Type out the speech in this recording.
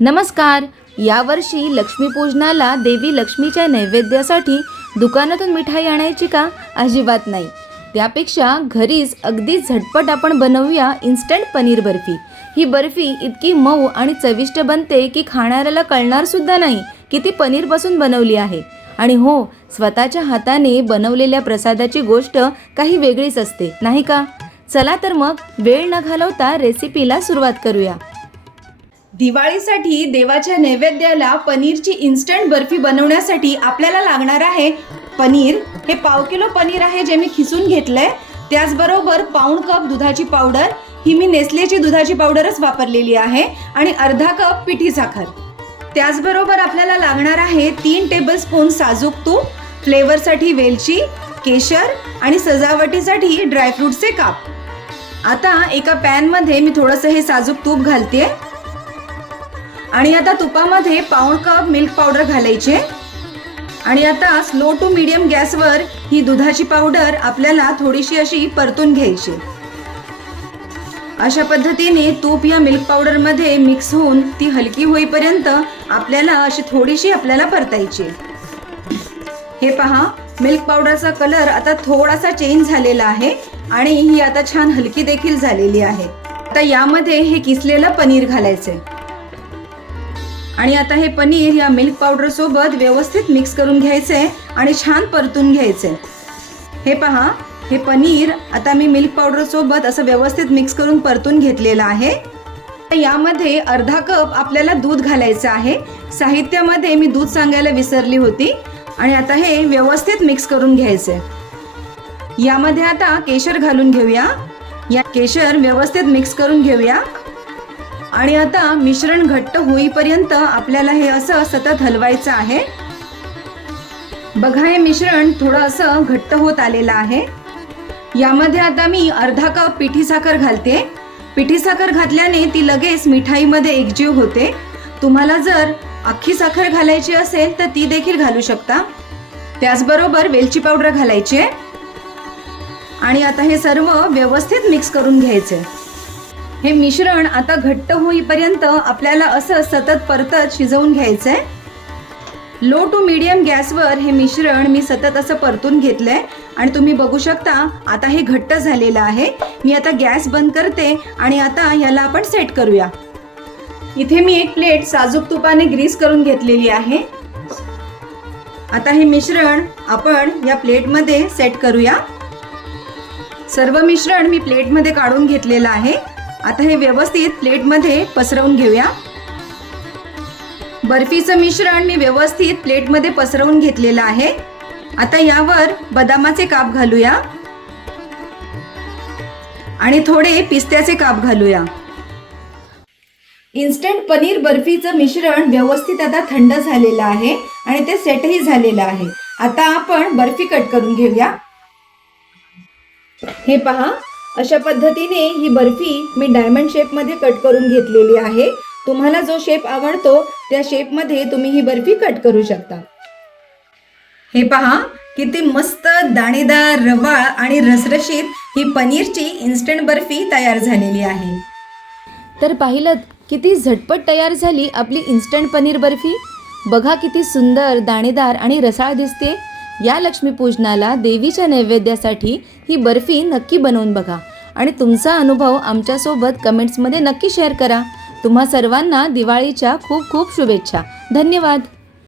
नमस्कार. यावर्षी लक्ष्मीपूजनाला देवी लक्ष्मीच्या नैवेद्यासाठी दुकानातून मिठाई आणायची का? अजिबात नाही. त्यापेक्षा घरीच अगदी झटपट आपण बनवूया इन्स्टंट पनीर बर्फी. ही बर्फी इतकी मऊ आणि चविष्ट बनते की खाणाऱ्याला कळणार सुद्धा नाही की ती पनीरपासून बनवली आहे. आणि हो, स्वतःच्या हाताने बनवलेल्या प्रसादाची गोष्ट काही वेगळीच असते, नाही का? चला तर मग वेळ न घालवता रेसिपीला सुरुवात करूया. दिवाळीसाठी देवाच्या नैवेद्याला पनीरची इन्स्टंट बर्फी बनवण्यासाठी आपल्याला लागणार आहे पनीर. हे 1/2 किलो पनीर आहे जे मी खिसून घेतलंय. त्याचबरोबर 1/4 कप दुधाची पावडर, ही मी नेसलेची दुधाची पावडरच वापरलेली आहे, आणि अर्धा कप पिठी साखर. त्याचबरोबर आपल्याला लागणार आहे 3 टेबलस्पून साजूक तूप, फ्लेवरसाठी वेलची, केशर आणि सजावटीसाठी ड्रायफ्रूटचे काप. आता एका पॅनमध्ये मी थोडंसं हे साजूक तूप घालते आणि आता तुपामध्ये 1/4 कप मिल्क पावडर घालायचे. आणि आता स्लो टू मीडियम गॅसवर ही दुधाची पावडर आपल्याला थोडीशी अशी परतून घ्यायची. अशा पद्धतीने तूप या मिल्क पावडरमध्ये मिक्स होऊन ती हलकी होईपर्यंत आपल्याला अशी थोडीशी परतायची. हे पहा, मिल्क पावडरचा कलर आता थोडासा चेंज झालेला आहे आणि ही आता छान हलकी देखील झालेली आहे. आता यामध्ये हे किसलेलं पनीर घालायचे आणि आता हे पनीर या मिल्क पावडर सोबत व्यवस्थित मिक्स करून घ्यायचे आणि छान परतून घ्यायचे. हे पहा, हे पनीर आता मी मिल्क पावडर सोबत असं व्यवस्थित मिक्स करून परतून घेतलेलं आहे. यामध्ये अर्धा कप आपल्याला दूध घालायचं आहे. साहित्यामध्ये मी दूध सांगायला विसरली होती. आणि आता हे व्यवस्थित मिक्स करून घ्यायचे. यामध्ये आता केशर घालून घेऊया. या केशर व्यवस्थित मिक्स करून घेऊया आणि आता मिश्रण घट्ट होईपर्यंत आपल्याला हे असं सतत हलवायचं आहे. बघा, हे मिश्रण थोडं असं घट्ट होत आलेलं आहे. यामध्ये आता मी अर्धा कप पिठी साखर घालते. पिठी साखर घातल्याने ती लगेच मिठाईमध्ये एकजीव होते. तुम्हाला जर अख्खी साखर घालायची असेल तर ती देखील घालू शकता. त्याचबरोबर वेलची पावडर घालायची आणि आता हे सर्व व्यवस्थित मिक्स करून घ्यायचे. हे मिश्रण आता घट्ट होईपर्यंत आपल्याला असं सतत परतत शिजवून घ्यायचंय. लो टू मीडियम गॅसवर हे मिश्रण मी सतत असं परतून घेतलंय आणि तुम्ही बघू शकता आता हे घट्ट झालेलं आहे. मी आता गॅस बंद करते आणि आता याला आपण सेट करूया. इथे मी एक प्लेट साजूक तुपाने ग्रीस करून घेतलेली आहे. आता हे मिश्रण आपण या प्लेटमध्ये सेट करूया. सर्व मिश्रण मी प्लेटमध्ये काढून घेतलेलं आहे. आता हे व्यवस्थित प्लेटमध्ये पसरवून घेऊया. बर्फीचं मिश्रण मी व्यवस्थित प्लेटमध्ये पसरवून घेतलेलं आहे. आता यावर बदामाचे काप घालूया आणि थोडे पिस्त्याचे काप घालूया. इन्स्टंट पनीर बर्फीचं मिश्रण व्यवस्थित आता थंड झालेलं आहे आणि ते सेटही झालेलं आहे. आता आपण बर्फी कट करून घेऊया. हे पहा, अशा पद्धतीने ही बर्फी मी डायमंड शेपमध्ये कट करून घेतलेली आहे. तुम्हाला जो शेप आवडतो त्या शेपमध्ये तुम्ही ही बर्फी कट करू शकता. हे पहा, किती मस्त दाणेदार, रवाळ आणि रसरशीत ही पनीरची इन्स्टंट बर्फी तयार झालेली आहे. तर पाहिलं किती झटपट तयार झाली आपली इन्स्टंट पनीर बर्फी. बघा किती सुंदर, दाणेदार आणि रसाळ दिसते. या लक्ष्मीपूजनाला देवीच्या नैवेद्यासाठी ही बर्फी नक्की बनवून बघा आणि तुमचा अनुभव आमच्यासोबत कमेंट्समध्ये नक्की शेअर करा. तुम्हा सर्वांना दिवाळीच्या खूप खूप शुभेच्छा. धन्यवाद.